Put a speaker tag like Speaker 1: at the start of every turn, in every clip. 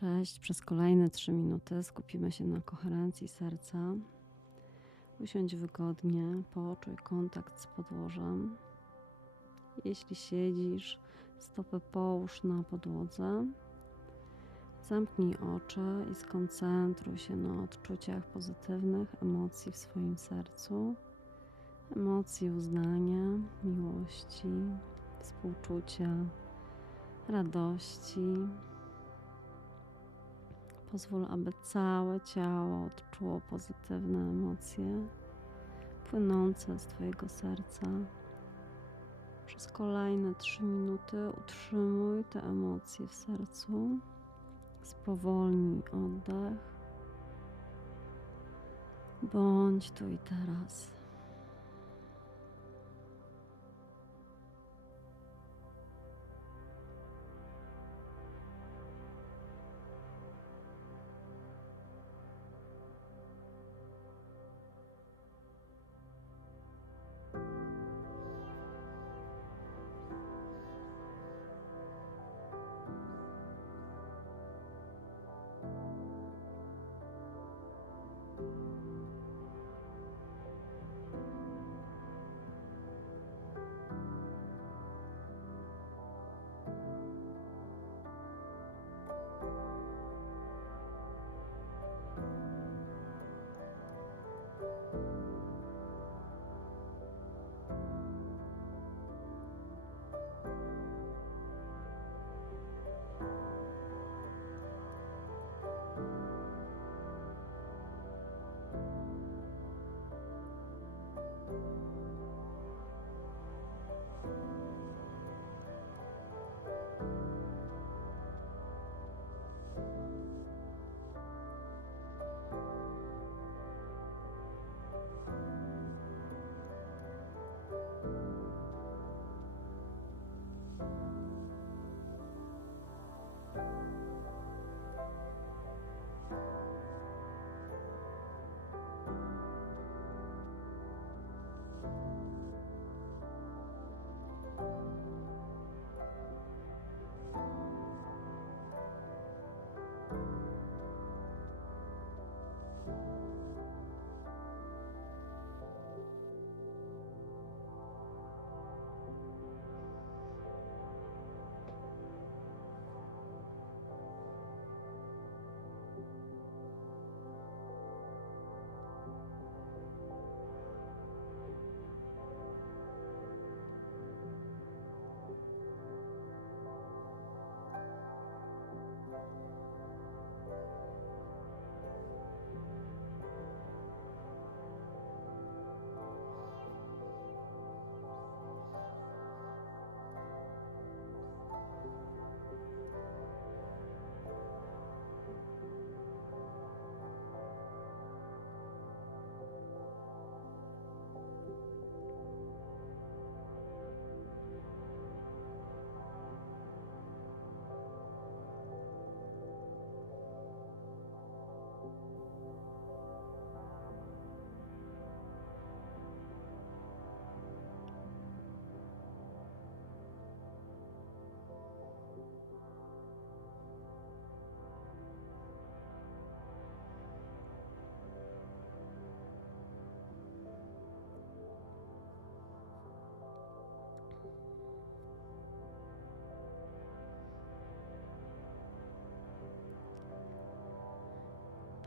Speaker 1: Cześć. Przez kolejne 3 minuty skupimy się na koherencji serca. Usiądź wygodnie, poczuj kontakt z podłożem. Jeśli siedzisz, stopę połóż na podłodze. Zamknij oczy i skoncentruj się na odczuciach pozytywnych emocji w swoim sercu. Emocji uznania, miłości, współczucia, radości. Pozwól, aby całe ciało odczuło pozytywne emocje płynące z Twojego serca. Przez kolejne 3 minuty utrzymuj te emocje w sercu. Spowolnij oddech. Bądź tu i teraz.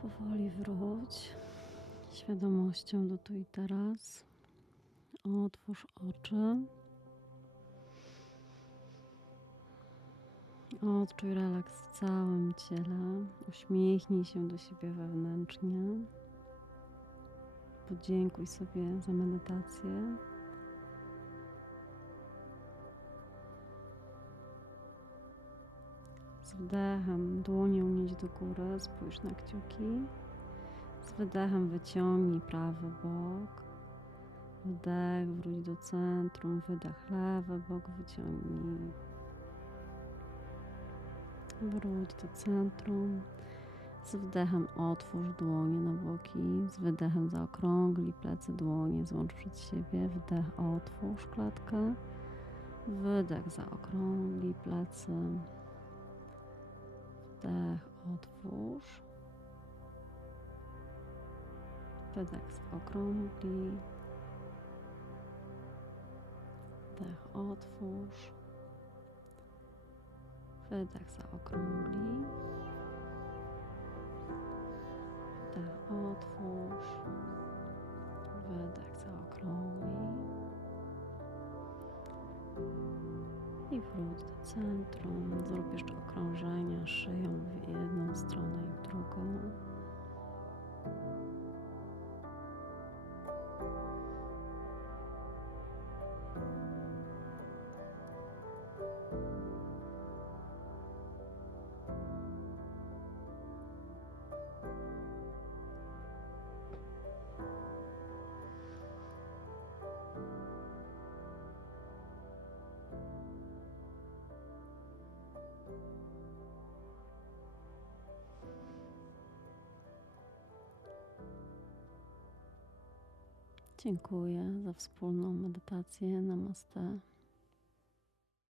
Speaker 1: Powoli wróć świadomością do tu i teraz. Otwórz oczy. Odczuj relaks w całym ciele. Uśmiechnij się do siebie wewnętrznie. Podziękuj sobie za medytację. Z wdechem dłonie unieść do góry, spójrz na kciuki. Z wydechem wyciągnij prawy bok. Wdech, wróć do centrum, wydech, lewy bok wyciągnij. Wróć do centrum. Z wdechem otwórz dłonie na boki. Z wydechem zaokrągli plecy, dłonie złącz przed siebie. Wdech, otwórz klatkę. Wydech, zaokrągli plecy. Wdech, otwórz. Wydech zaokrągli. Wdech otwórz. Wydech zaokrągli. Wdech otwórz. Wydech zaokrągli. I wróć do centrum. Zrób jeszcze okrążenia szyją w jedną stronę i w drugą. Dziękuję za wspólną medytację. Namaste.